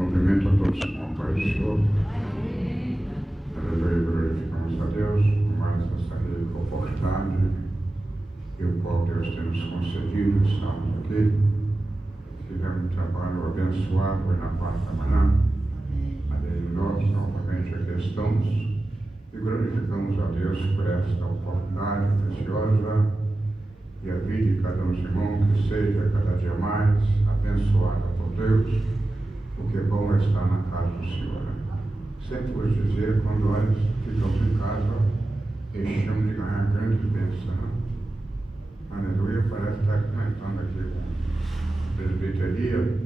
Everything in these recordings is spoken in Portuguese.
Cumprimento a todos com a paz do Senhor. Aleluia, glorificamos a Deus por mais essa oportunidade que o qual Deus tem nos concedido. Estamos aqui, fizemos um trabalho abençoado hoje na parte da manhã. Aleluia, nós novamente aqui estamos e glorificamos a Deus por esta oportunidade preciosa e a vida de cada um dos irmãos que seja cada dia mais abençoada por Deus, porque é bom estar na casa do Senhor. Sempre vou dizer, quando nós ficamos em casa, deixamos de ganhar grandes bênçãos. Aleluia, parece estar comentando aqui com a presbiteria.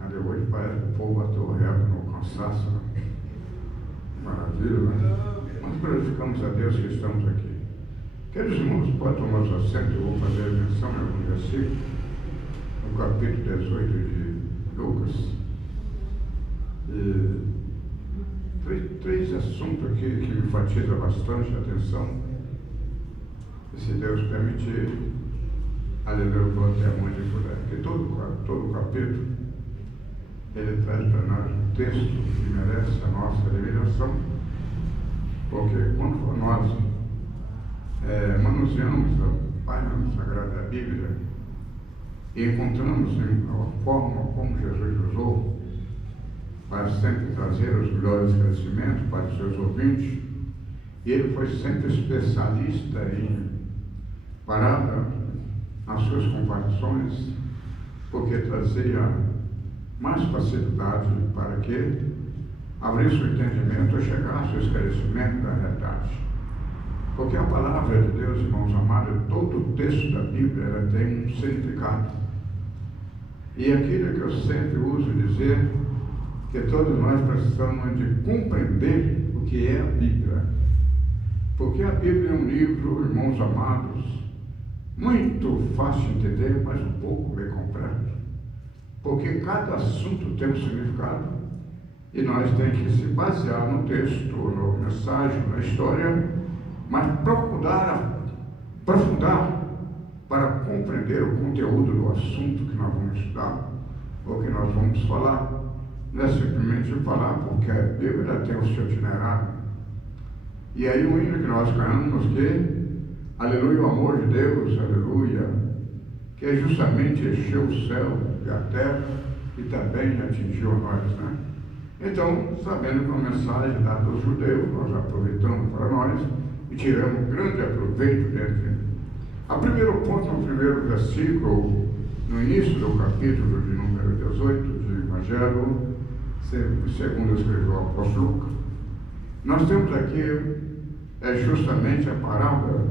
Aleluia, parece que o povo bateu reto no cansaço. Maravilha, né? Nós glorificamos a Deus que estamos aqui. Queridos irmãos, pode tomar os assentos, eu vou fazer a menção em algum versículo, no capítulo 18 de Lucas. Três assuntos aqui que me enfatizam bastante a atenção. E se Deus permitir, aleluia, eu vou até onde puder. Porque todo capítulo, ele traz para nós um texto que merece a nossa admiração. Porque quando nós manuseamos a página sagrada da Bíblia e encontramos a forma como Jesus usou para sempre trazer os melhores crescimentos para os seus ouvintes, e ele foi sempre especialista em parar as suas comparações, porque trazia mais facilidade para que abrisse o entendimento e chegasse ao esclarecimento da realidade. Porque a palavra de Deus, irmãos amados, todo o texto da Bíblia ela tem um significado. E aquilo que eu sempre uso dizer, que todos nós precisamos de compreender o que é a Bíblia. Porque a Bíblia é um livro, irmãos amados, muito fácil de entender, mas um pouco bem complexo. Porque cada assunto tem um significado e nós temos que se basear no texto, na mensagem, na história, mas procurar aprofundar para compreender o conteúdo do assunto que nós vamos estudar ou que nós vamos falar. Não é simplesmente falar, porque a Bíblia tem o seu itinerário. E aí o hino que nós cantamos que, aleluia, o amor de Deus, aleluia, que é justamente encheu o céu e a terra e também atingiu nós, né? Então, sabendo que a mensagem dada aos judeus, nós aproveitamos para nós e tiramos grande aproveito dentro. A primeiro ponto, no primeiro versículo, no início do capítulo de número 18 do Evangelho, segundo escreveu o apóstolo Lucas, nós temos aqui justamente a parábola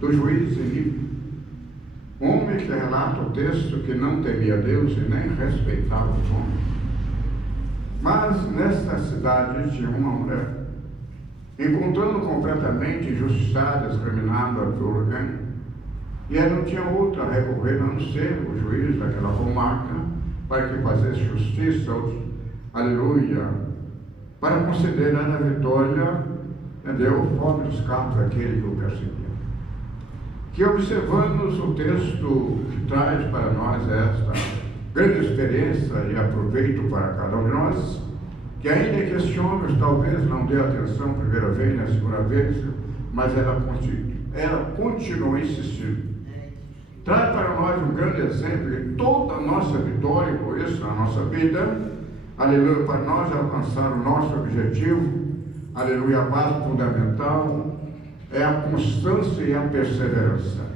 do juiz iníquo, homem que relata o texto que não temia Deus e nem respeitava os homens. Mas nesta cidade tinha uma mulher, encontrando completamente injustiçada, discriminada por alguém, e ela não tinha outra a recorrer a não ser o juiz daquela comarca, para que fizesse justiça, aleluia, para conceder a vitória, entendeu? Fora dos carros daquele que o perseguia. Que observamos o texto que traz para nós esta grande experiência e aproveito para cada um de nós, que ainda que este homem talvez não dê atenção a primeira vez, na segunda vez, mas ela continua insistindo. Traz para nós um grande exemplo de toda a nossa vitória, por isso, na nossa vida, aleluia, para nós alcançar o nosso objetivo, aleluia, a base fundamental é a constância e a perseverança.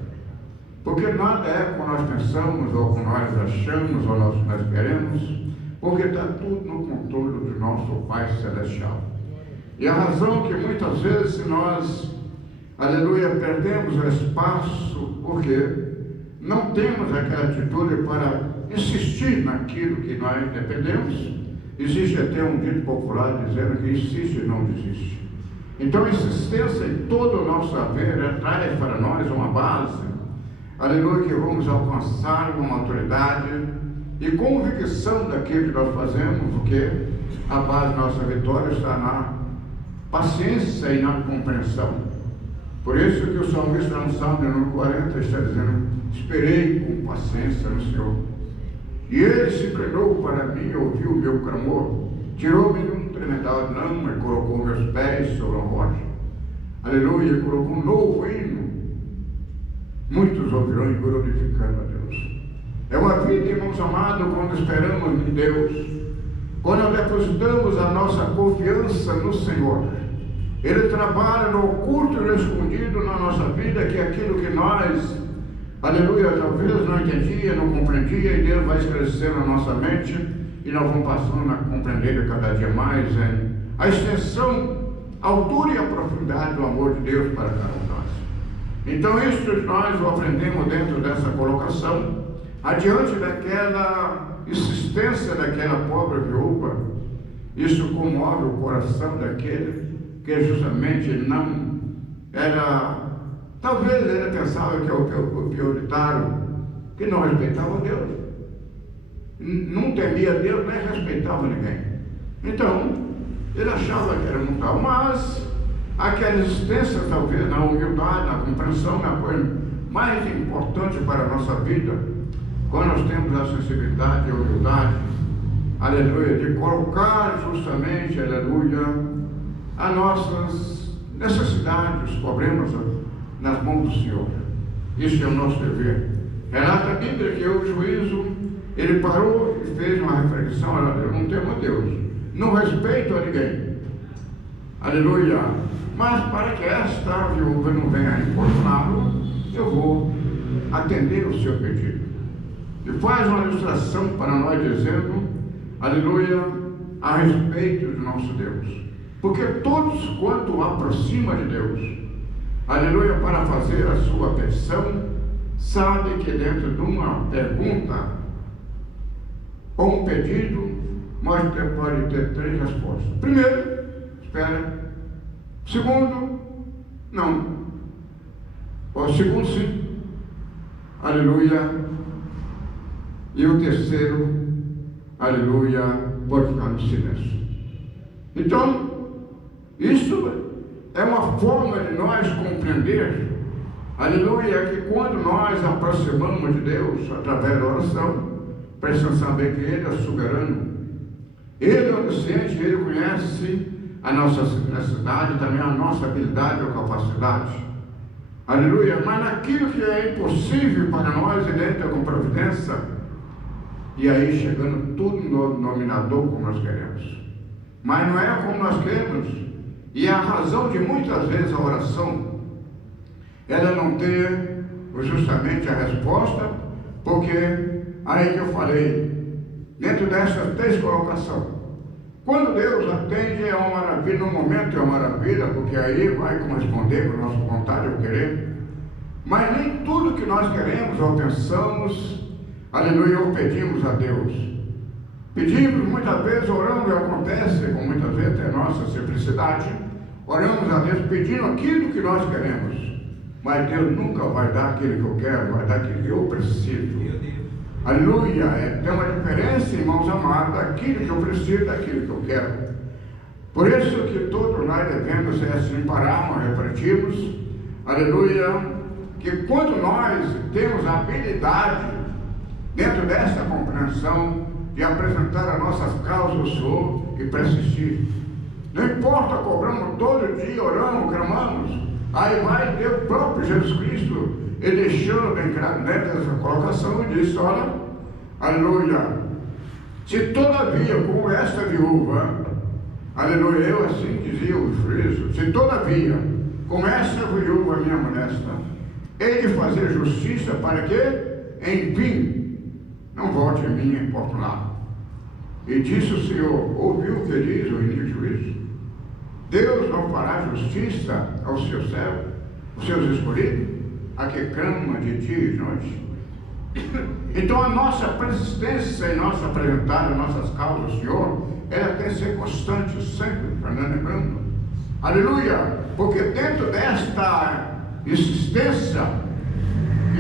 Porque nada é como nós pensamos, ou como nós achamos, ou nós queremos, porque está tudo no controle do nosso Pai Celestial. E a razão que muitas vezes nós, aleluia, perdemos o espaço, porque não temos aquela atitude para insistir naquilo que nós dependemos. Existe até um dito popular dizendo que insiste e não desiste. Então a insistência em todo o nosso saber traz para nós uma base, aleluia, que vamos alcançar uma maturidade e convicção daquilo que nós fazemos, porque a base da nossa vitória está na paciência e na compreensão. Por isso que o salmista no Salmo número 40 está dizendo: esperei com paciência no Senhor. E ele se inclinou para mim e ouviu o meu clamor. Tirou-me de um tremedal lama e colocou meus pés sobre a rocha. Aleluia, e colocou um novo hino. Muitos ouvirão glorificando a Deus. É uma vida, irmãos amados, quando esperamos em Deus, quando depositamos a nossa confiança no Senhor. Ele trabalha no oculto e no escondido na nossa vida, que é aquilo que nós, aleluia, talvez não entendia, não compreendia, e Deus vai esclarecendo na nossa mente, e nós vamos passando a compreender cada dia mais a extensão, a altura e a profundidade do amor de Deus para cada um de nós. Então isso nós o aprendemos dentro dessa colocação, adiante daquela insistência daquela pobre viúva. Isso comove o coração daquele que justamente não era, talvez ele pensava que o prioritário, que não respeitava Deus, não temia Deus, nem respeitava ninguém. Então, ele achava que era muito tal, mas aquela existência, talvez, na humildade, na compreensão, na coisa mais importante para a nossa vida, quando nós temos a sensibilidade e a humildade, aleluia, de colocar justamente, aleluia, as nossas necessidades, os problemas nas mãos do Senhor. Isso é o nosso dever. Relata a Bíblia que o juízo, ele parou e fez uma reflexão, eu não temo a Deus, não respeito a ninguém, aleluia, mas para que esta viúva não venha importuná-lo, eu vou atender o seu pedido. E faz uma ilustração para nós dizendo, aleluia, a respeito do nosso Deus. Porque todos quanto aproxima de Deus, aleluia, para fazer a sua petição, sabe que dentro de uma pergunta ou um pedido, nós pode ter 3 respostas. Primeiro, espera. Segundo, não. O segundo, sim. Aleluia. E o terceiro, aleluia, pode ficar no silêncio. Então, isso é uma forma de nós compreender, aleluia, que quando nós aproximamos de Deus através da oração, precisamos saber que Ele é soberano, Ele é onisciente, Ele conhece a nossa necessidade, também a nossa habilidade ou capacidade, aleluia, mas naquilo que é impossível para nós, Ele entra com providência, e aí chegando tudo no denominador como nós queremos. Mas não é como nós queremos. E a razão de muitas vezes a oração, ela não ter justamente a resposta, porque aí que eu falei, dentro dessas 3 colocações, quando Deus atende é uma maravilha, no momento é uma maravilha, porque aí vai corresponder com a nossa vontade ou querer, mas nem tudo que nós queremos ou pensamos, aleluia, ou pedimos a Deus. Pedimos, muitas vezes oramos e acontece, com muitas vezes é nossa simplicidade, oramos a Deus pedindo aquilo que nós queremos, mas Deus nunca vai dar aquilo que eu quero, vai dar aquilo que eu preciso. Aleluia, tem uma diferença, irmãos amados, daquilo que eu preciso, daquilo que eu quero. Por isso que todos nós devemos assim parar, refletirmos, aleluia, que quando nós temos a habilidade, dentro dessa compreensão, de apresentar as nossas causas ao Senhor e persistir. Não importa, cobramos todo dia, oramos, clamamos. Aí vai Deus próprio Jesus Cristo, Ele deixando bem claro dentro dessa colocação, e disse, olha, aleluia, se todavia, como esta viúva, aleluia, eu assim dizia o juízo, se todavia, como esta viúva minha honesta, hei de fazer justiça para que, enfim, não volte em mim importunar. E disse o Senhor, ouviu o que diz o início juízo? Deus não fará justiça aos seus servos, os seus escolhidos, a que clama de dia e noite. Então a nossa persistência em nós apresentar as nossas causas ao Senhor, ela tem que ser constante, sempre, lembrando. Aleluia! Porque dentro desta insistência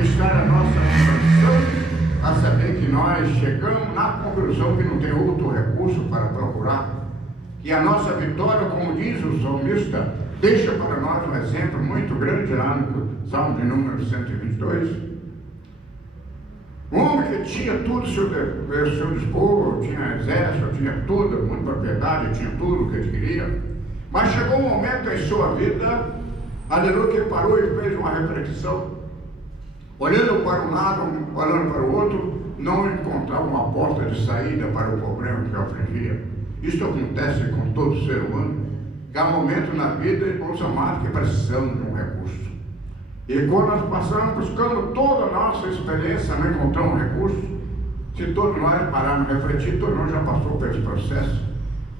está a nossa compreensão, a saber que nós chegamos na conclusão que não tem outro recurso para procurar, que a nossa vitória, como diz o salmista, deixa para nós um exemplo muito grande lá no Salmo de número 122, Um homem que tinha tudo ao seu dispor, tinha exército, tinha tudo, muita propriedade, tinha tudo o que ele queria. Mas chegou um momento em sua vida, aleluia, que ele parou e fez uma reflexão. Olhando para um lado, olhando para o outro, não encontrava uma porta de saída para o problema que o afligia. Isso acontece com todo ser humano. Há momentos na vida, irmãos amados, que precisamos de um recurso. E quando nós passamos buscando toda a nossa experiência, não encontramos um recurso. Se todos nós pararmos a refletir, todos nós já passamos por esse processo.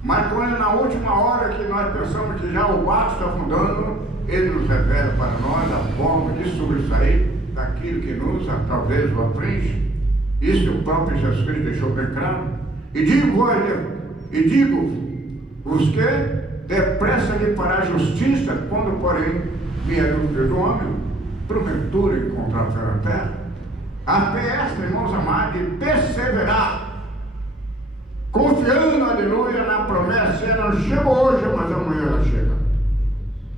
Mas quando na última hora que nós pensamos que já o barco está afundando, ele nos revela para nós a forma de sobressair daquilo que nos talvez o aflige. Isso o próprio Jesus Cristo deixou bem claro. E digo-vos que depressa-lhe para a justiça, quando porém vier o Filho do Homem, porventura encontrar fé na terra. A fé é esta, irmãos amados, de perseverar, confiando, aleluia, na promessa. Ela não chegou hoje, mas amanhã ela chega.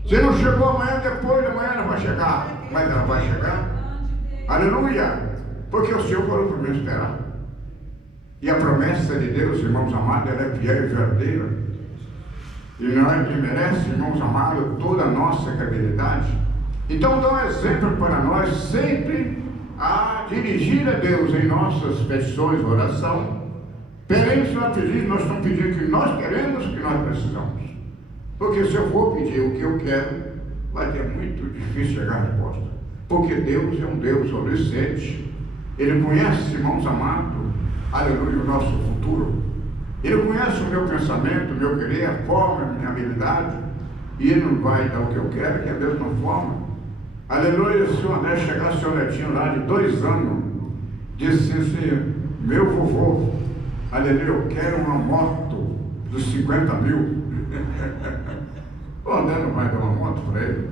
Se não chegou amanhã, depois de amanhã ela vai chegar, mas ela vai chegar. Aleluia! Porque o Senhor falou para mim esperar. E a promessa de Deus, irmãos amados, ela é fiel e verdadeira. E nós merece, irmãos amados, toda a nossa credibilidade. Então dá um exemplo para nós sempre a dirigir a Deus em nossas petições de oração. Perante nós pedimos, nós estamos pedindo o que nós queremos, o que nós precisamos. Porque se eu for pedir o que eu quero, vai ter muito difícil chegar à resposta. Porque Deus é um Deus onisciente. Ele conhece, irmãos amados, aleluia, o nosso futuro. Ele conhece o meu pensamento, o meu querer, a forma, a minha habilidade. E Ele não vai dar o que eu quero, que é a mesma forma. Aleluia, se o André chegasse ao netinho lá de 2 anos, disse assim, meu vovô, aleluia, eu quero uma moto dos 50 mil. O André não vai dar uma moto para ele.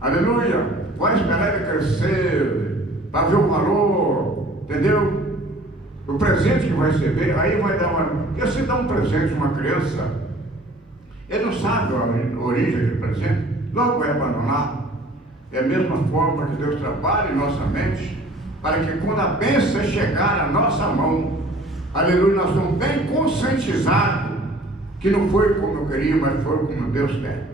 Aleluia, vai esperar ele crescer, para ver o valor, entendeu? O presente que vai receber, aí vai dar uma... Porque se dá um presente a uma criança, ele não sabe a origem do presente, logo vai abandonar. É a mesma forma que Deus trabalha em nossa mente, para que quando a bênção chegar à nossa mão, aleluia, nós estamos bem conscientizados que não foi como eu queria, mas foi como Deus quer.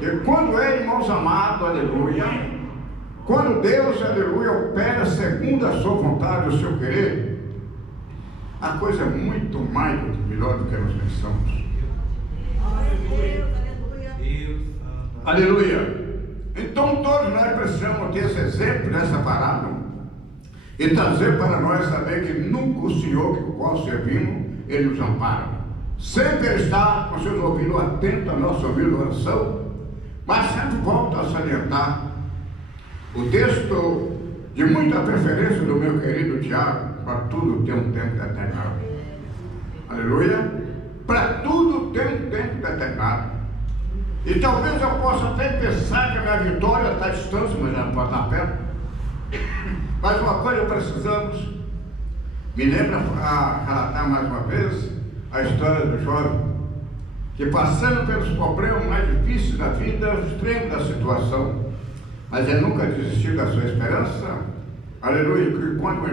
E quando é, irmãos amados, aleluia, quando Deus, aleluia, opera segundo a sua vontade, o seu querer, a coisa é muito mais melhor do que nós pensamos. Aleluia. Então todos nós precisamos ter esse exemplo dessa parábola e trazer para nós saber que nunca o Senhor que o qual servimos, Ele nos ampara. Sempre Ele está com seus ouvidos atentos ao nosso ouvido de oração, mas sempre volta a salientar o texto de muita preferência do meu querido Tiago, para tudo tem um tempo determinado. Aleluia. Para tudo tem um tempo determinado. E talvez eu possa até pensar que a minha vitória está distante, mas ela pode estar perto. Mas uma coisa precisamos, me lembra a relatar mais uma vez a história do jovem, que passando pelos problemas mais difíceis da vida, o extremo da situação, mas ele nunca desistiu da sua esperança. Aleluia, que quando o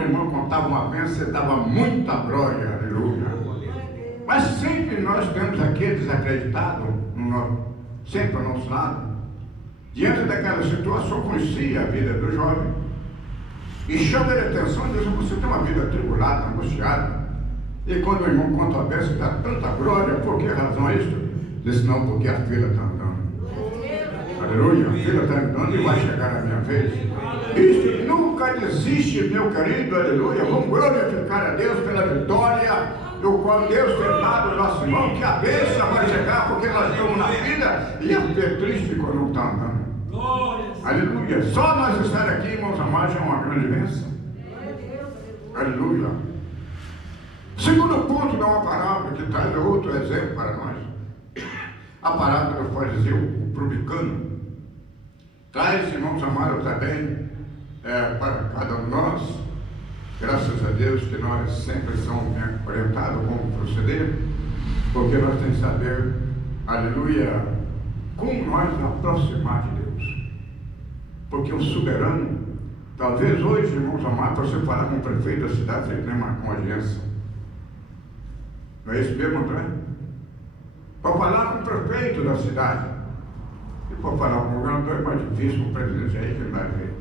irmão contava uma bênção, ele dava muita glória, aleluia. Mas sempre nós temos aqueles desacreditados, sempre ao nosso lado. Diante daquela situação, conhecia a vida do jovem e chama a atenção e diz: você tem uma vida atribulada, angustiada. E quando o irmão conta a bênção, dá tanta glória, por que razão é isso? Diz: não, porque a filha está andando. Aleluia, a filha está andando e vai chegar a minha vez. Isto nunca desiste, meu querido, aleluia. Vamos glorificar a Deus pela vitória do qual Deus tem dado ao nosso irmão, que a bênção vai chegar, porque nós estamos na vida e é triste quando não está andando. Aleluia. Só nós estar aqui, irmãos amados, é uma grande bênção. Aleluia. Segundo ponto de uma parábola que traz outro exemplo para nós. A parábola do fariseu, o publicano, traz, irmãos amados, também para cada um de nós. Graças a Deus que nós sempre somos orientados como proceder, porque nós temos que saber, aleluia, como nós nos aproximar de Deus. Porque o soberano, Talvez hoje, irmãos amados, para você falar com o prefeito da cidade, você tem que marcar uma audiência. Não é isso mesmo, André? Para falar com o prefeito da cidade. E para falar com o governador é mais difícil, com o presidente aí que não vai ver.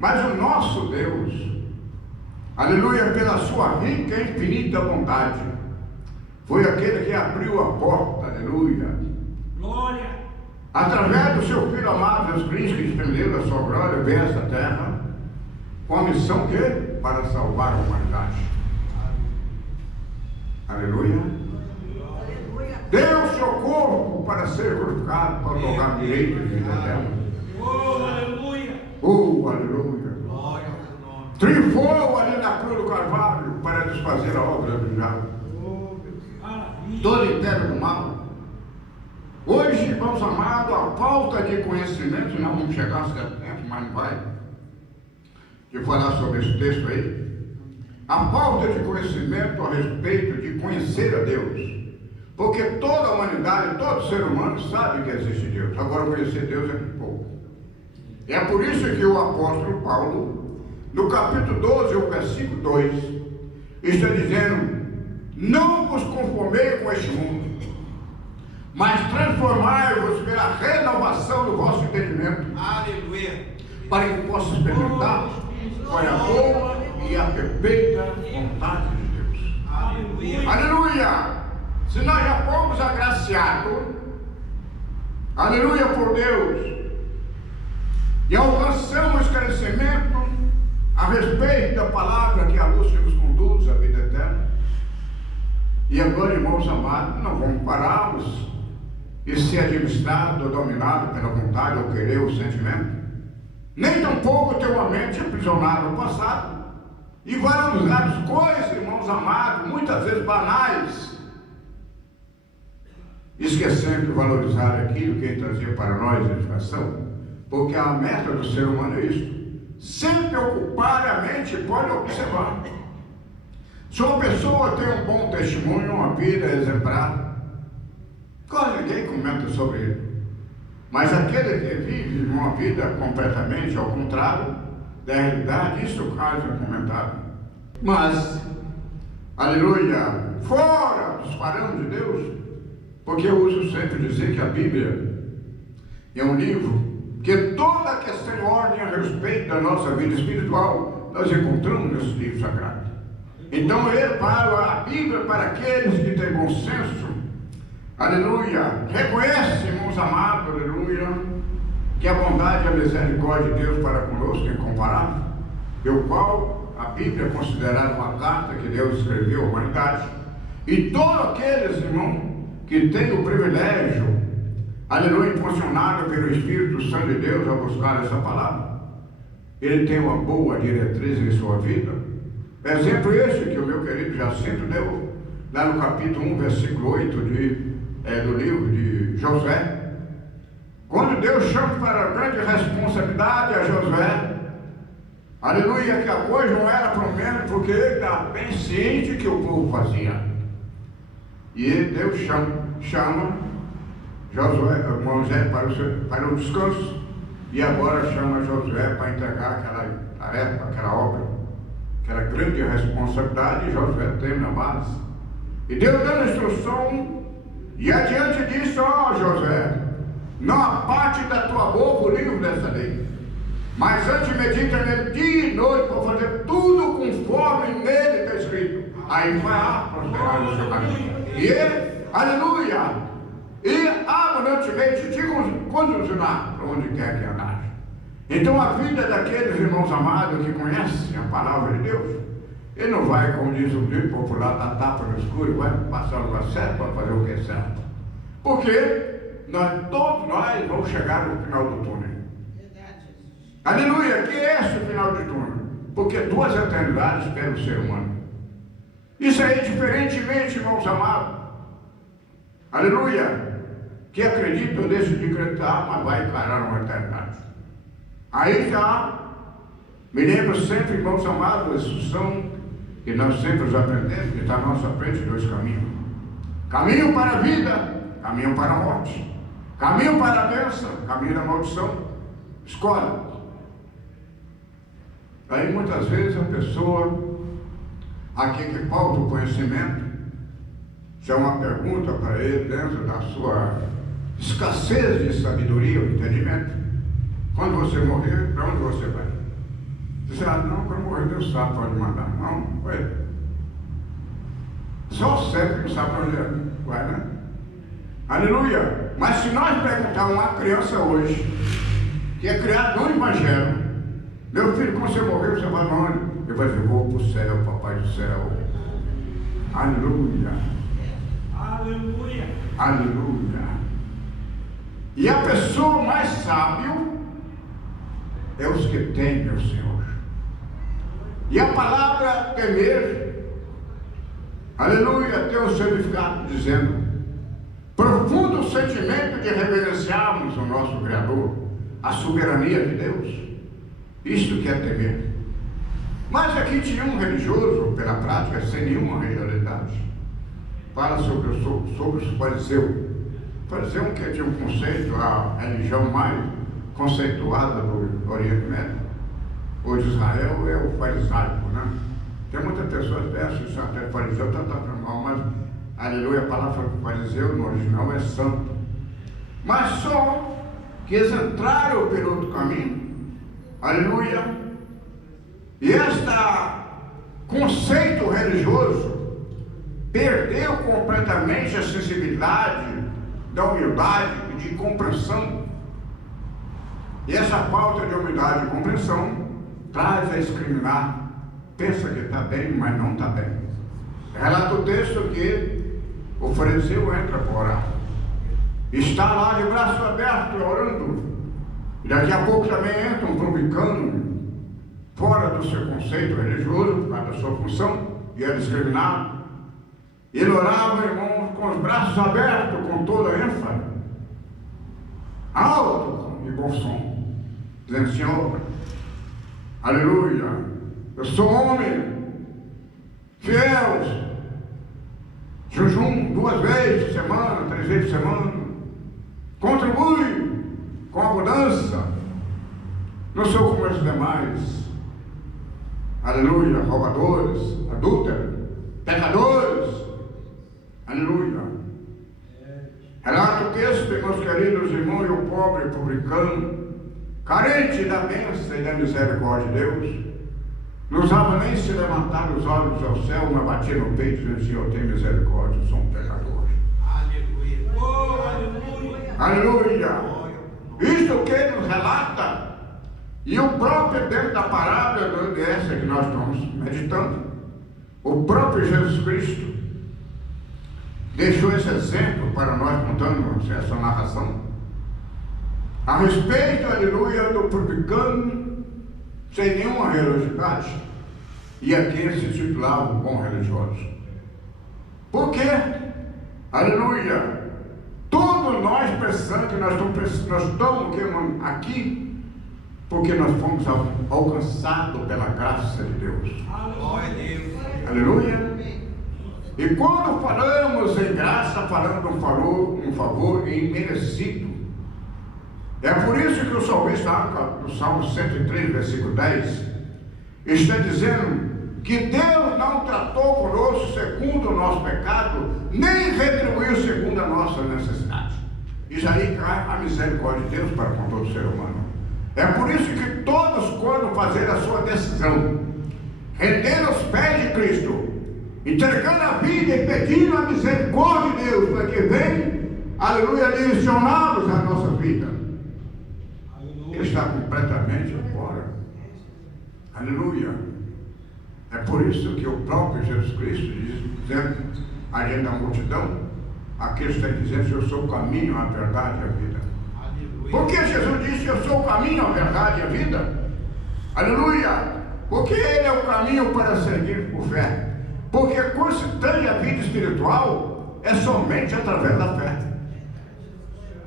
Mas o nosso Deus, aleluia, pela sua rica e infinita bondade, foi aquele que abriu a porta, aleluia. Glória. Através do seu Filho amado Jesus Cristo, que estendeu a sua glória, veio a esta terra, com a missão que? Para salvar a humanidade. Aleluia. Deu seu corpo para ser glorificado, para otorgar direito de vida eterna. Oh, aleluia. Oh, aleluia. Triunfou ali na cruz do Calvário para desfazer a obra do diabo. Todo império do mal. Hoje, irmãos amados, a falta de conhecimento, nós vamos chegar a certo tempo, mas não vai, de falar sobre esse texto aí. A falta de conhecimento a respeito de conhecer a Deus. Porque toda a humanidade, todo ser humano sabe que existe Deus. Agora, conhecer Deus é muito pouco. É por isso que o apóstolo Paulo, no capítulo 12, o versículo 2, está dizendo: não vos conformei com este mundo, mas transformai-vos pela renovação do vosso entendimento. Aleluia. Para que possa experimentar qual é a boa e a perfeita vontade de Deus. Aleluia. Aleluia. Se nós já fomos agraciados, aleluia, por Deus, e alcançamos crescimento a respeito da palavra que é a luz que nos conduz à vida eterna, e agora, irmãos amados, não vamos pararmos e ser administrado ou dominado pela vontade ou querer o sentimento, nem tampouco ter uma mente aprisionada no passado e valorizar as coisas, irmãos amados, muitas vezes banais, esquecendo de valorizar aquilo que ele trazia para nós a edificação, porque a meta do ser humano é isso: sempre ocupar a mente. Pode observar, se uma pessoa tem um bom testemunho, uma vida exemplar, quase ninguém comenta sobre ele. Mas aquele que vive uma vida completamente ao contrário da realidade, isso quase é comentado. Mas, aleluia, fora dos parâmetros de Deus, porque eu uso sempre dizer que a Bíblia é um livro que toda a questão de ordem a respeito da nossa vida espiritual nós encontramos nesse livro sagrado. Então ele para a Bíblia para aqueles que têm bom senso, aleluia, reconhece, irmãos amados, aleluia, que a bondade e a misericórdia de Deus para conosco é incomparável, pelo qual a Bíblia é considerada uma carta que Deus escreveu à humanidade, e todos aqueles, irmãos, que têm o privilégio, aleluia, impulsionado pelo Espírito Santo de Deus a buscar essa palavra, ele tem uma boa diretriz em sua vida. Exemplo esse que o meu querido Jacinto deu, lá no capítulo 1, versículo 8 do livro de Josué, quando Deus chama para a grande responsabilidade a Josué, aleluia, que a coisa não era para menos, porque ele estava bem ciente que o povo fazia. E Deus chama Josué, Moisés para o descanso, e agora chama Josué para entregar aquela tarefa, aquela obra, aquela grande responsabilidade. Josué tem na base. E Deus dando instrução, e adiante disso, ó Josué, não aparte da tua boca o livro dessa lei, mas antes medita nele dia e noite, para fazer tudo conforme nele está escrito. Aí vai prosperar no seu caminho. E ele, aleluia, e abundantemente te conduzirá para onde quer que andar. Então a vida daqueles irmãos amados que conhecem a palavra de Deus, ele não vai, como diz o livro popular, dar tapa no escuro, vai passar no certo para fazer o que é certo. Porque todos nós vamos chegar no final do túnel. Aleluia, que é esse o final do túnel? Porque duas eternidades esperam o ser humano. Isso aí, diferentemente, irmãos amados, aleluia, que acreditam nesse de acreditar, mas vai encarar uma eternidade. Aí já, me lembro sempre, irmãos amados, a instrução que nós sempre aprendemos, que está à nossa frente, dois caminhos: caminho para a vida, caminho para a morte, caminho para a bênção, caminho da maldição. Escolhe. Aí muitas vezes a pessoa, aqui que falta o conhecimento, se é uma pergunta para ele dentro da sua escassez de sabedoria ou entendimento, quando você morrer, para onde você vai? Você diz, não, quando morrer Deus sabe para onde mandar. Não, vai. Só o céu que sabe para onde vai, né? Aleluia! Mas se nós perguntarmos a uma criança hoje, que é criada no Evangelho, meu filho, quando você morrer, você vai para onde? Ele vai dizer, vou para o céu, papai do céu. Aleluia! Aleluia! Aleluia! E a pessoa mais sábia é os que temem o Senhor. E a palavra temer, aleluia, tem o significado dizendo, profundo sentimento de reverenciarmos o nosso Criador, a soberania de Deus. Isto que é temer. Mas aqui tinha um religioso, pela prática, sem nenhuma religiosidade, fala sobre os fariseus. O fariseu que tinha um conceito, a religião mais conceituada do Oriente Médio, ou de Israel, é o farisaico, né? Tem muitas pessoas que pensam isso até fariseu, está mal, mas, aleluia, a palavra fariseu no original é santo. Mas só que eles entraram pelo outro caminho, aleluia, e este conceito religioso perdeu completamente a sensibilidade da humildade e de compreensão. E essa falta de humildade e compreensão traz a discriminar. Pensa que está bem, mas não está bem. Relata o texto que o fariseu entra para orar. Está lá de braço aberto orando. E daqui a pouco também entra um publicano, fora do seu conceito religioso, por causa da sua função, e é discriminado. Ele orava, irmão, com os braços abertos, com toda a ênfase, alto e bom som, dizendo, Senhor, aleluia, eu sou homem, fiel, jejum 2 vezes por semana, 3 vezes por semana, contribui com abundância, não sou como os demais, aleluia, roubadores, adúlteros, pecadores, aleluia. Relata o texto, meus queridos irmãos, e o pobre publicano, carente da bênção e da misericórdia de Deus, não usava nem se levantar os olhos ao céu, mas batia no peito e dizia, Senhor, tem misericórdia, eu sou um pecador. Aleluia! Oh, aleluia! Aleluia! Isto que ele nos relata, e o próprio dentro da parábola dessa que nós estamos meditando, o próprio Jesus Cristo deixou esse exemplo para nós, contando essa narração, a respeito, aleluia, do publicano, sem nenhuma religiosidade, e aqui se titulava um bom religioso. Por quê? Aleluia! Todos nós pensamos que nós estamos aqui porque nós fomos alcançados pela graça de Deus. Aleluia! E quando falamos em graça, falamos um favor imerecido. É por isso que o salmista, no Salmo 103, versículo 10, está dizendo que Deus não tratou conosco segundo o nosso pecado, nem retribuiu segundo a nossa necessidade. E aí cai a misericórdia de Deus para com todo ser humano. É por isso que todos, quando fazer a sua decisão, render os pés de Cristo, entregando a vida e pedindo a misericórdia de Deus para que venha, aleluia, direcioná-los à nossa vida, ele está completamente fora. Aleluia. É por isso que o próprio Jesus Cristo diz, dizendo a gente da multidão, aqui está dizendo, eu sou o caminho, a verdade e a vida. Aleluia. Por que Jesus disse, eu sou o caminho, a verdade e a vida? Aleluia. Porque Ele é o caminho para seguir por fé. Porque quando se tem a vida espiritual, é somente através da fé.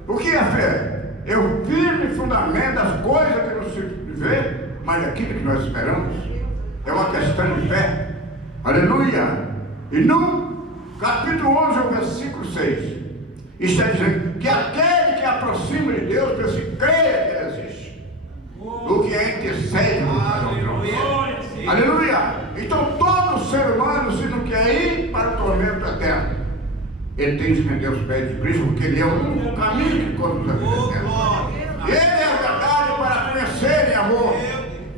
O que é fé? É o firme fundamento das coisas que não se vê, mas daquilo que nós esperamos. É uma questão de fé. Aleluia! E no capítulo 11, o versículo 6, está dizendo que aquele que aproxima de Deus precisa crer que Ele existe. O que é intercede no trono. Aleluia! Então todo ser humano, se não quer ir para o tormento eterno, ele tem que render os pés de Cristo, porque ele é o único caminho que conduz a vida eterna. Ele é a verdade para conhecer em amor.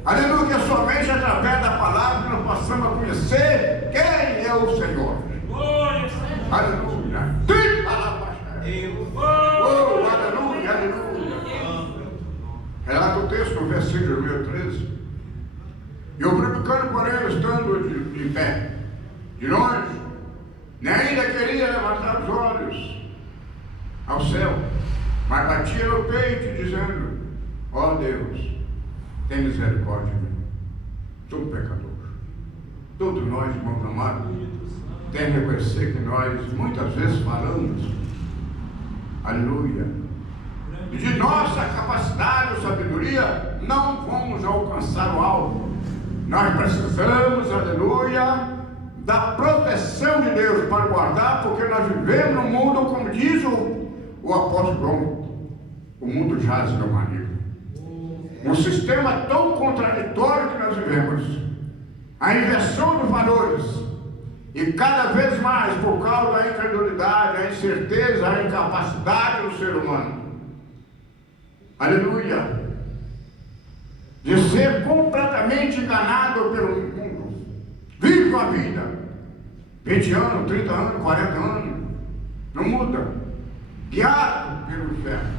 Aleluia, que é somente através da palavra que nós passamos a conhecer quem é o Senhor. Aleluia. Oh, aleluia, aleluia. Relata o texto no versículo número 13. E o publicano, porém, estando de pé, de longe, nem ainda queria levantar os olhos ao céu, mas batia no peito, dizendo: ó Deus, tem misericórdia de mim, sou um pecador. Todos nós, irmãos amados, temos que reconhecer que nós muitas vezes falamos, aleluia, e de nossa capacidade ou sabedoria não vamos alcançar o alvo. Nós precisamos, aleluia, da proteção de Deus para guardar, porque nós vivemos num mundo, como diz o apóstolo João, o mundo jaz no maligno. Um sistema tão contraditório que nós vivemos, a inversão dos valores, e cada vez mais por causa da incredulidade, a incerteza, a incapacidade do ser humano, aleluia, de ser completamente enganado pelo mundo. Vive a vida 20 anos, 30 anos, 40 anos, não muda, guiado pelo inferno,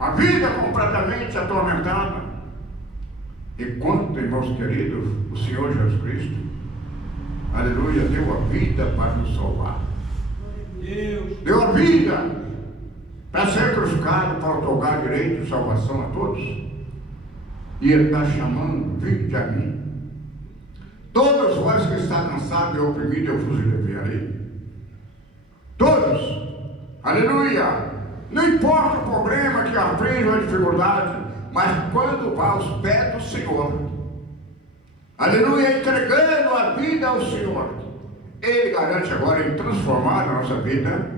a vida completamente atormentada. E quanto, irmãos queridos, o Senhor Jesus Cristo, aleluia, deu a vida para nos salvar. Deu a vida para ser crucificado, para otorgar direito de salvação a todos. E Ele está chamando: vinde a mim. Todos vós que está cansado e oprimido, eu vos aliviarei. Todos, aleluia. Não importa o problema que aflige ou a dificuldade, mas quando vai aos pés do Senhor, aleluia, entregando a vida ao Senhor, Ele garante agora em transformar a nossa vida,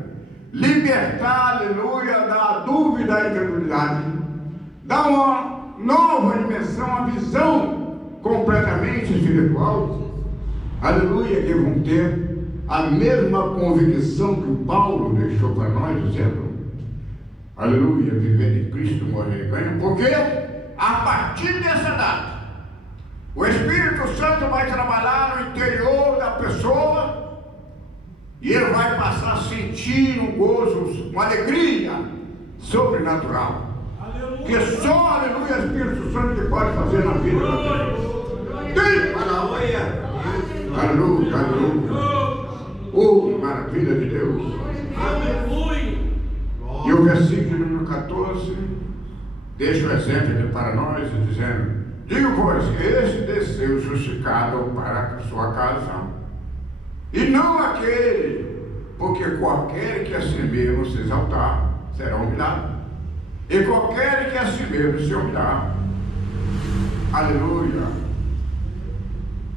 libertar, aleluia, da dúvida e incredulidade, dar uma nova dimensão, uma visão completamente espiritual, aleluia, que vão ter a mesma convicção que o Paulo deixou para nós, dizendo: aleluia, viver de Cristo, morrer e ganho, porque a partir dessa data, o Espírito Santo vai trabalhar no interior da pessoa e ele vai passar a sentir um gozo, uma alegria sobrenatural, aleluia, que só, aleluia, o Espírito Santo que pode fazer na vida da pessoa. Aleluia, aleluia. Oh, maravilha de Deus. Aleluia. E o versículo número 14 deixa o exemplo para nós, dizendo: digo, pois, que este desceu justificado para a sua casa, e não aquele, porque qualquer que a si mesmo se exaltar será humilhado, e qualquer que a si mesmo se humilhar, aleluia,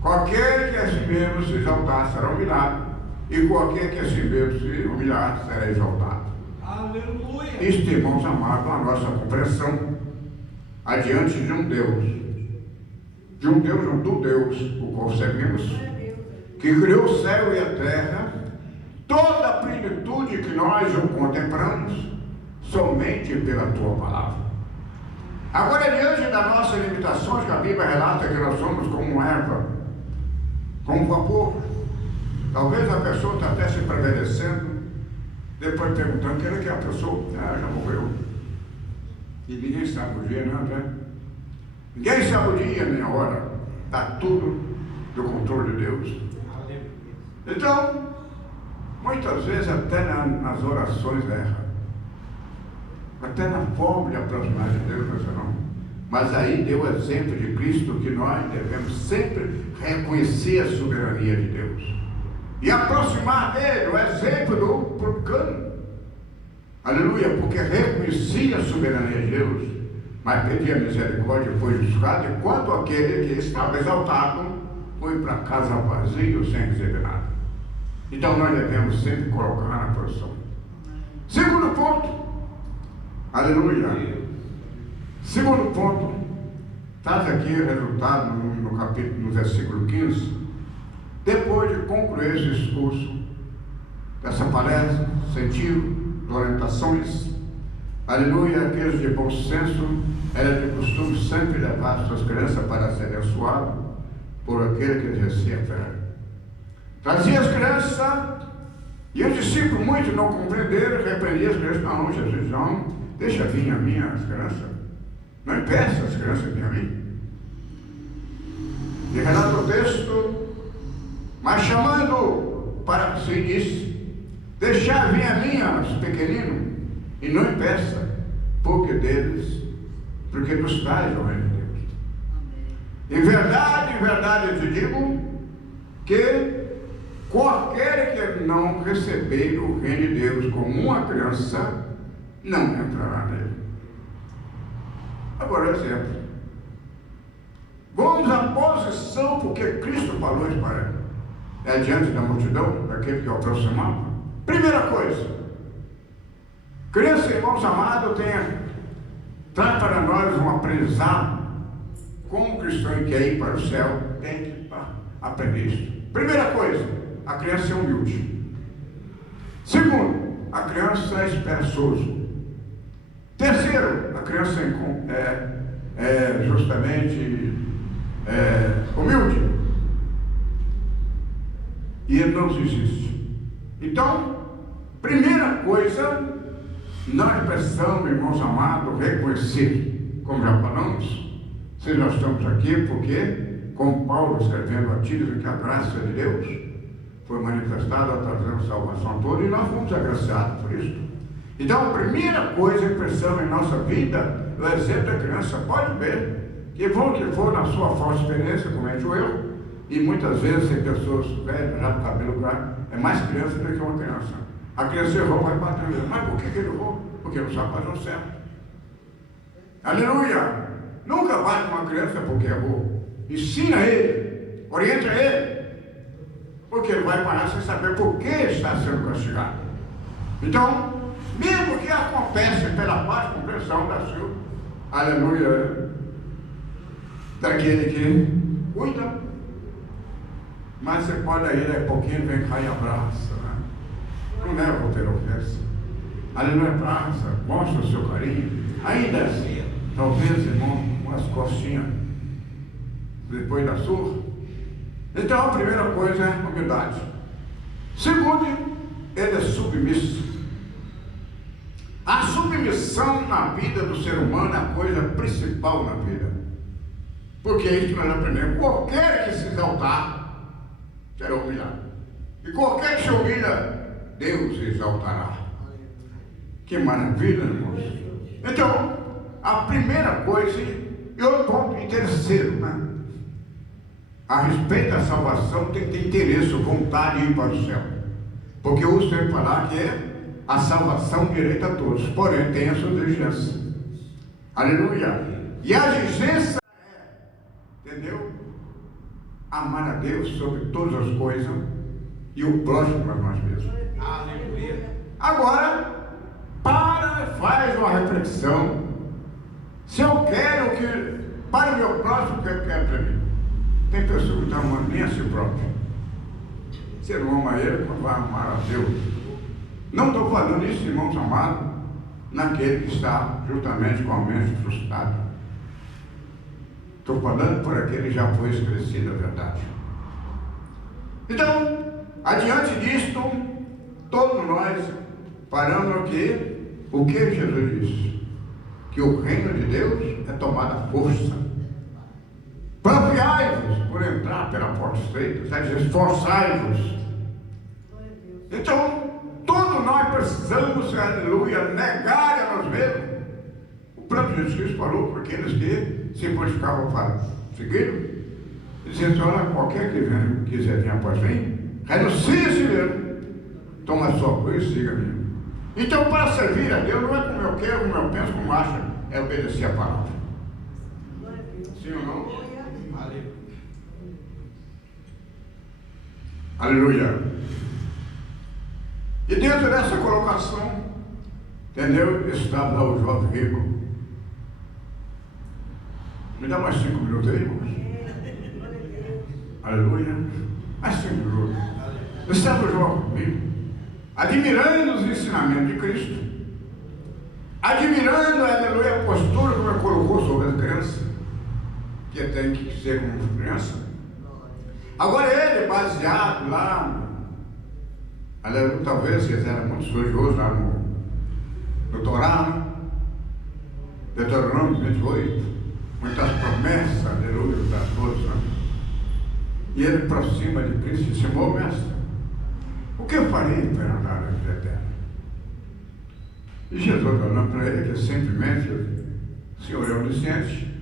qualquer que a si mesmo se exaltar será humilhado, e qualquer que a si mesmo se humilhar será exaltado. Aleluia. Isto, irmãos amados, a nossa compreensão adiante de um Deus, do Deus, o qual servimos, que criou o céu e a terra, toda a plenitude que nós o contemplamos somente pela tua palavra. Agora, diante das nossas limitações, que a Bíblia relata que nós somos como erva, como vapor, talvez a pessoa está até se prevalecendo, depois perguntando: quem é que é a pessoa? Ah, já morreu. E ninguém sabe o dia, não é? Ninguém sabe o dia nem a hora. Está tudo do controle de Deus. Então, muitas vezes até nas orações erra, até na forma de aproximar de Deus, nós não. Mas aí deu o exemplo de Cristo, que nós devemos sempre reconhecer a soberania de Deus e aproximar dele, o exemplo do publicano, aleluia, porque reconhecia a soberania de Deus, mas pedia misericórdia e foi justificado, enquanto aquele que estava exaltado foi para casa vazio, sem receber nada. Então nós devemos sempre colocar na posição. Segundo ponto, aleluia, segundo ponto, traz aqui o resultado no capítulo, no versículo 15. Depois de concluir esse discurso, dessa palestra, incentivo, orientações, aleluia, aqueles de bom senso, era de costume sempre levar suas crianças para ser abençoados por aquele que exercia a fé. Trazia as crianças, e os discípulos, muitos não compreenderam, repreendiam as crianças. Não, Jesus, não, deixa vir a mim as crianças. Não impeça as crianças vir a mim. E relata o texto, mas chamando para si disse: deixar vir a mim os pequeninos, e não impeça, porque dos tais é o reino de Deus. Em verdade eu te digo, que qualquer que não receber o reino de Deus como uma criança, não entrará nele. Agora, exemplo. Vamos à posição, porque Cristo falou isso para ele. É diante da multidão, daquele que é o aproximado. Primeira coisa, crianças e irmãos amados, traz para nós um aprendizado. Como o cristão que quer ir para o céu, tem que aprender isso. Primeira coisa, a criança é humilde. Segundo, a criança é esperançoso. Terceiro, a criança é justamente humilde. E ele não desiste. Então, primeira coisa, nós precisamos, irmãos amados, reconhecer, como já falamos, se nós estamos aqui, porque, como Paulo escrevendo a Tito, que a graça de Deus foi manifestada, trazendo salvação a todos, e nós fomos agraciados por isso. Então, a primeira coisa que precisamos em nossa vida, o exemplo da criança, pode ver, que for na sua falsa experiência, comete o erro, e muitas vezes tem pessoas velhas, já com cabelo claro, é mais criança do que uma criança. A criança errou, vai para trás. Mas por que ele errou? Porque não sabe fazer o certo. Aleluia! Nunca vai com uma criança porque errou. Ensina ele, orienta ele, porque ele vai parar sem saber por que está sendo castigado. Então, mesmo que aconteça pela paz, compreensão da sua, aleluia, daquele que cuida, mas você pode ir a pouquinho, vem cá e abraça, né? Não leva pela ofensa. Aleluia, abraça, mostra o seu carinho. Ainda assim, talvez, irmão, umas costinhas depois da surra. Então, a primeira coisa é a humildade. Segundo, ele é submisso. A submissão na vida do ser humano é a coisa principal na vida. Porque é isso que nós aprendemos. Qualquer que se exaltar, será humilhado. E qualquer que se humilha, Deus exaltará. Que maravilha, irmãos. Então, a primeira coisa, e outro ponto, e terceiro, né? A respeito da salvação, tem que ter interesse, vontade de ir para o céu. Porque eu uso sempre falar que é a salvação direita a todos, porém tem as suas exigências. Aleluia! E a exigência é, entendeu? Amar a Deus sobre todas as coisas e o próximo a nós mesmos. Aleluia! Agora, faz uma reflexão. Se eu quero que, para o meu próximo, o que eu quero para mim? Tem pessoas que estão amando nem a si próprio. Você não ama ele, mas vai amar a Deus. Não estou falando isso, irmãos amados, naquele que está justamente com a mente frustrada. Estou falando por aquele que já foi esclarecido a verdade. Então, adiante disto, todos nós paramos aqui. O que Jesus disse? Que o reino de Deus é tomada força. Propiai-vos por entrar pela porta estreita, esforçai-vos. Então, todos nós precisamos, aleluia, negar a nós mesmos. O próprio Jesus Cristo falou para aqueles que se fortificavam para seguir. Ele disse: olha, qualquer que quiser vir após mim, renuncie a si mesmo, toma a sua cruz e siga-me. Então, para servir a Deus, não é como eu quero, como eu penso, como acho, é obedecer a palavra. Sim ou não? Aleluia. E dentro dessa colocação, entendeu? Estava lá o jovem rico. Me dá mais 5 minutos aí, irmãos. Aleluia. Mais 5 minutos. Estava João comigo, admirando os ensinamentos de Cristo, admirando, aleluia, a postura que ele colocou sobre as crianças, que tem que ser como criança. Agora ele, baseado lá, aleluia, talvez ele era muito estudioso lá no Torá, Deuteronômio 28, muitas promessas, aleluia, das coisas, né? E ele aproxima de Cristo e disse: "Ô mestre, o que eu farei para andar na vida eterna?" E Jesus olhando para ele, que simplesmente, o Senhor é onisciente,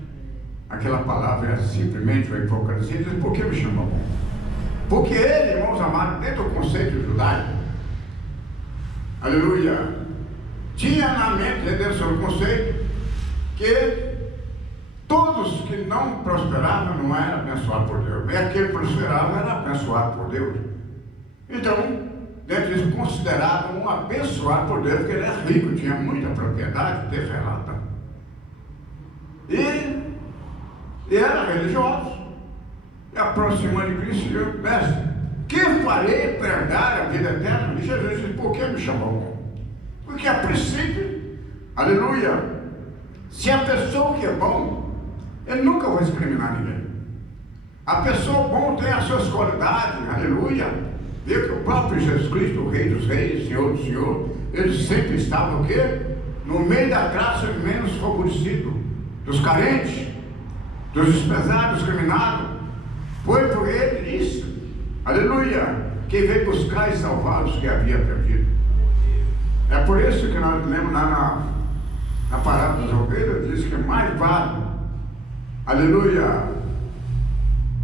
aquela palavra é simplesmente uma hipocrisia, diz: "Por que me chamou bom?" Porque ele, irmãos amados, dentro do conceito judaico, aleluia, tinha na mente, dentro do conceito, que todos que não prosperavam não eram abençoados por Deus, e aquele que prosperava era abençoado por Deus. Então, dentro disso, considerado um abençoado por Deus, porque ele era rico, tinha muita propriedade terrelada. E era religioso. E aproximando de Cristo, eu mestre, que farei para herdar a vida eterna? E Jesus disse: "Por que me chamou? Porque a princípio, aleluia, se a pessoa que é bom, ele nunca vai discriminar ninguém. A pessoa bom tem as suas qualidades, aleluia. Vê que o próprio Jesus Cristo, o Rei dos Reis, Senhor do Senhor, ele sempre estava o quê? No meio da graça menos favorecido, dos carentes, dos desprezados, dos discriminados. Foi por ele isso, aleluia, que veio buscar e salvar os que havia perdido. É por isso que nós lemos lá na parábola das ovelhas, diz que mais vale, aleluia,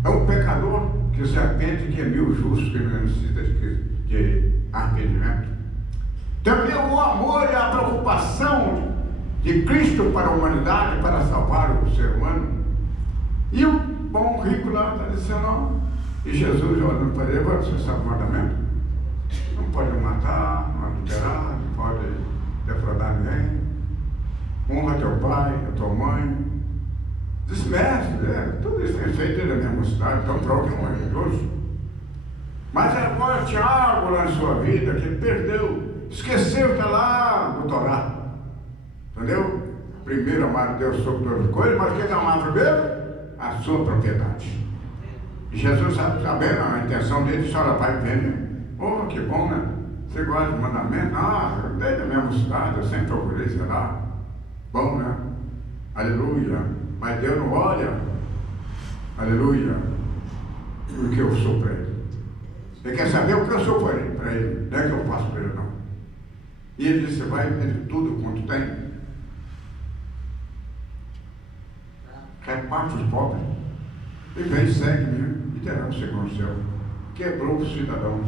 é um pecador que se arrepende, que é 1000 justos que não necessita de arrependimento. Também o amor e a preocupação de Cristo para a humanidade, para salvar o ser humano. E o bom rico lá está dizendo: "Não." E Jesus olhando para ele: "Você sabe o mandamento? Não pode matar, não adulterar, não pode defraudar ninguém. Honra teu pai, a tua mãe." Diz: "Mestre, tudo isso tem feito da minha cidade, então prova que é um religioso." Mas agora tinha algo lá na sua vida que ele perdeu, esqueceu que está lá no Torá. Entendeu? Primeiro amar a Deus sobre todas as coisas, mas quem amar primeiro? A sua propriedade. E Jesus, sabendo a intenção dele, disse: "Olha, pai, vem. Oh, que bom, né? Você gosta de mandamento?" "Ah, desde da minha cidade, eu sempre procurei, sei lá." Bom, né? Aleluia. Mas Deus não olha, aleluia, o que eu sou para ele. Ele quer saber o que eu sou para ele, não é que eu faço para ele, não. E ele disse: "Você vai vender tudo quanto tem, reparte os pobres, e vem, segue-me, e terá um segundo céu." Quebrou o cidadão.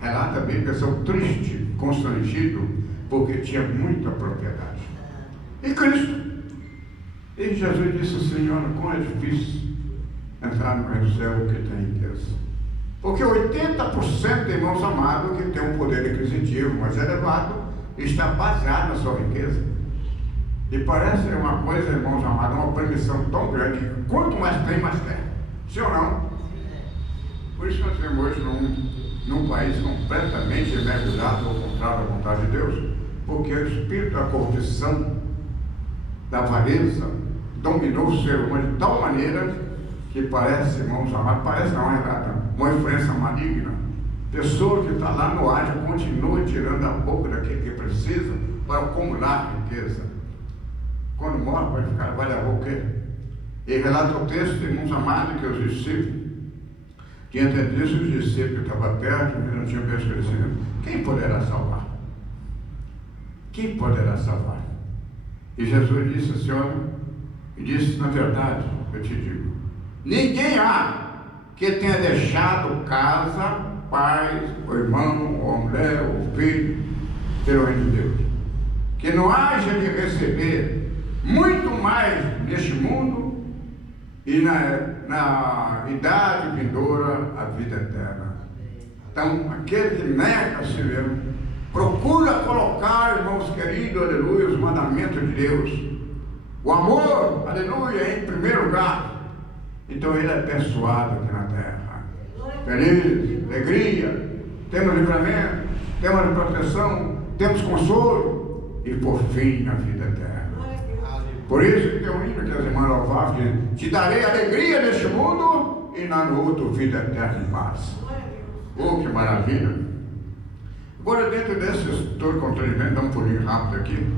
Relata bem que são triste, constrangido, porque tinha muita propriedade. E Cristo, e Jesus disse: "Senhor, como é difícil entrar no reino do céu que tem riqueza." Porque 80%, irmãos amados, que tem um poder aquisitivo mais elevado, está baseado na sua riqueza. E parece uma coisa, irmãos amados, uma permissão tão grande que quanto mais tem, mais tem. Sim ou não? Por isso nós temos hoje num país completamente mergulhado ao contrário da vontade de Deus, porque o espírito da corrupção, da avareza, dominou o ser humano de tal maneira que parece, irmãos amados, parece não, é uma influência maligna. Pessoa que está lá no ar continua tirando a boca daquele que precisa para acumular riqueza. Quando morre, vai levar o quê? E relata o texto, irmãos amados, que os discípulos, diante disso, os discípulos que estavam perto, e não tinham esclarecimento: quem poderá salvar? Quem poderá salvar? E Jesus disse: "Senhor," e disse: "Na verdade, eu te digo, ninguém há que tenha deixado casa, pai, ou irmão, ou mulher, ou filho, pelo reino de Deus, que não haja de receber muito mais neste mundo e na idade vindoura a vida eterna." Então, aquele que nega a si mesmo, procura colocar, irmãos queridos, aleluia, os mandamentos de Deus, O amor, aleluia, em primeiro lugar. Então ele é abençoado aqui na terra. Feliz, alegria, temos livramento, temos proteção, temos consolo e por fim a vida eterna. Por isso que tem um hino que as irmãs louvavam, que te darei alegria neste mundo e no outro vida eterna em paz. Oh, que maravilha! Agora, dentro desses todo constrangimento, dá um pulinho rápido aqui,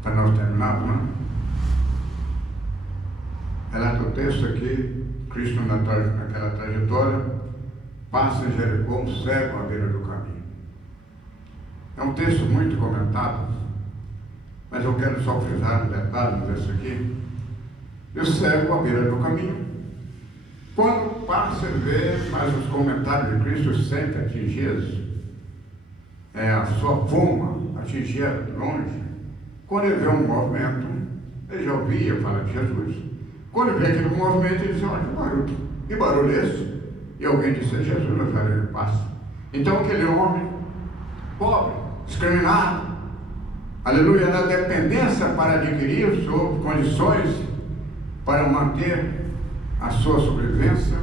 para nós terminarmos, não? Ela do texto aqui, Cristo naquela trajetória, passa em Jericó, um cego à beira do caminho. É um texto muito comentado, mas eu quero só frisar um detalhe desse aqui. E o cego à beira do caminho, quando passa e vê, mas os comentários de Cristo sempre atingidos, a sua fama atingia longe. Quando ele vê um movimento, ele já ouvia falar de Jesus. Quando ele vê aquele movimento, ele diz: olha, que barulho é esse? E alguém disse: é Jesus Nazareno, passa. Então aquele homem, pobre, discriminado, aleluia, na dependência para adquirir suas condições para manter a sua sobrevivência,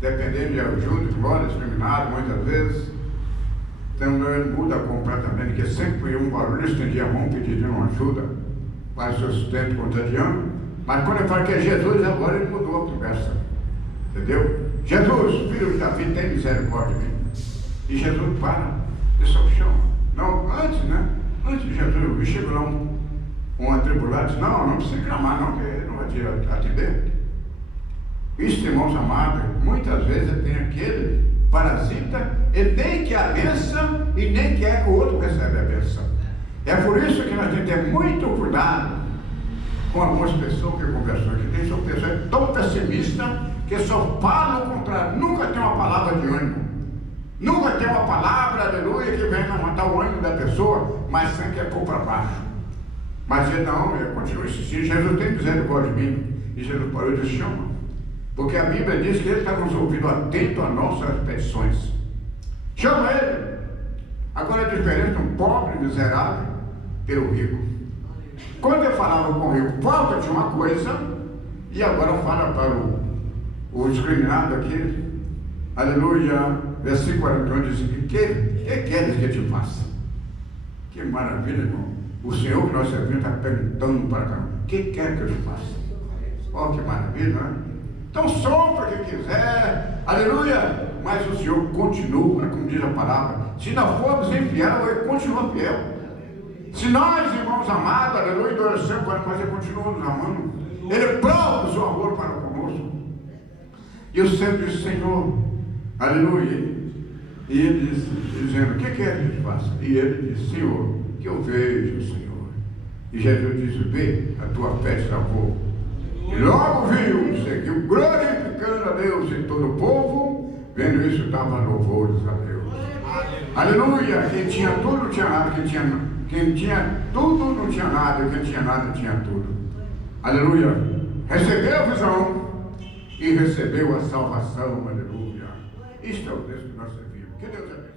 dependendo de ajuda, glória, discriminado muitas vezes. Então ele muda completamente, porque sempre um barulho, estendia a mão pedindo uma ajuda para o seu sustento cotidiano. Mas quando ele fala que é Jesus, agora ele mudou a conversa. Entendeu? Jesus, filho de Davi, tem misericórdia de mim. E Jesus para, ele só chama. Não, antes, né? Antes de Jesus, e chega lá um atribulado, diz: não precisa clamar, não, que ele não vai te atender. Isso, irmãos amados, muitas vezes tem aquele parasita, ele nem quer a bênção e nem quer que o outro receba a bênção. É por isso que nós temos que ter muito cuidado com algumas pessoas que conversam aqui. São pessoas tão pessimistas que só falam o contrário, nunca tem uma palavra de ânimo, nunca tem uma palavra, aleluia, que vem levantar o ânimo da pessoa, mas sempre é pôr para baixo. Mas ele não, ele continua insistindo: Jesus tem misericórdia de mim. E Jesus parou e disse: chama. Porque a Bíblia diz que ele está nos ouvindo atento às nossas petições. Chama ele. Agora a diferença de um pobre miserável pelo rico. Quando ele falava com o rico, falta-te uma coisa, e agora fala para o discriminado aqui, aleluia, versículo 41 diz: que queres que eu te faça? Que maravilha, irmão. O Senhor que nós servimos está perguntando para cá: o que quer que eu te faça? Oh, que maravilha, não é? Então sofra o que quiser, aleluia, mas o Senhor continua, como diz a palavra. Se não formos infiel, ele continua fiel. Se nós, irmãos amados, aleluia, adoração para nós, ele continua nos amando. Ele prova o seu amor para conosco. E eu sempre disse: Senhor, aleluia. E ele disse, dizendo: o que quer que eu faça? E ele disse: Senhor, que eu vejo, Senhor. E Jesus disse: vê, a tua fé te salvou. E logo viu, seguiu glorificando a Deus, e todo o povo, vendo isso, dava louvores a Deus. Aleluia! Quem tinha tudo não tinha nada, quem tinha tudo não tinha nada, quem tinha nada tinha tudo. Aleluia! Recebeu a visão e recebeu a salvação. Aleluia! Isto é o Deus que nós servimos. Que Deus abençoe.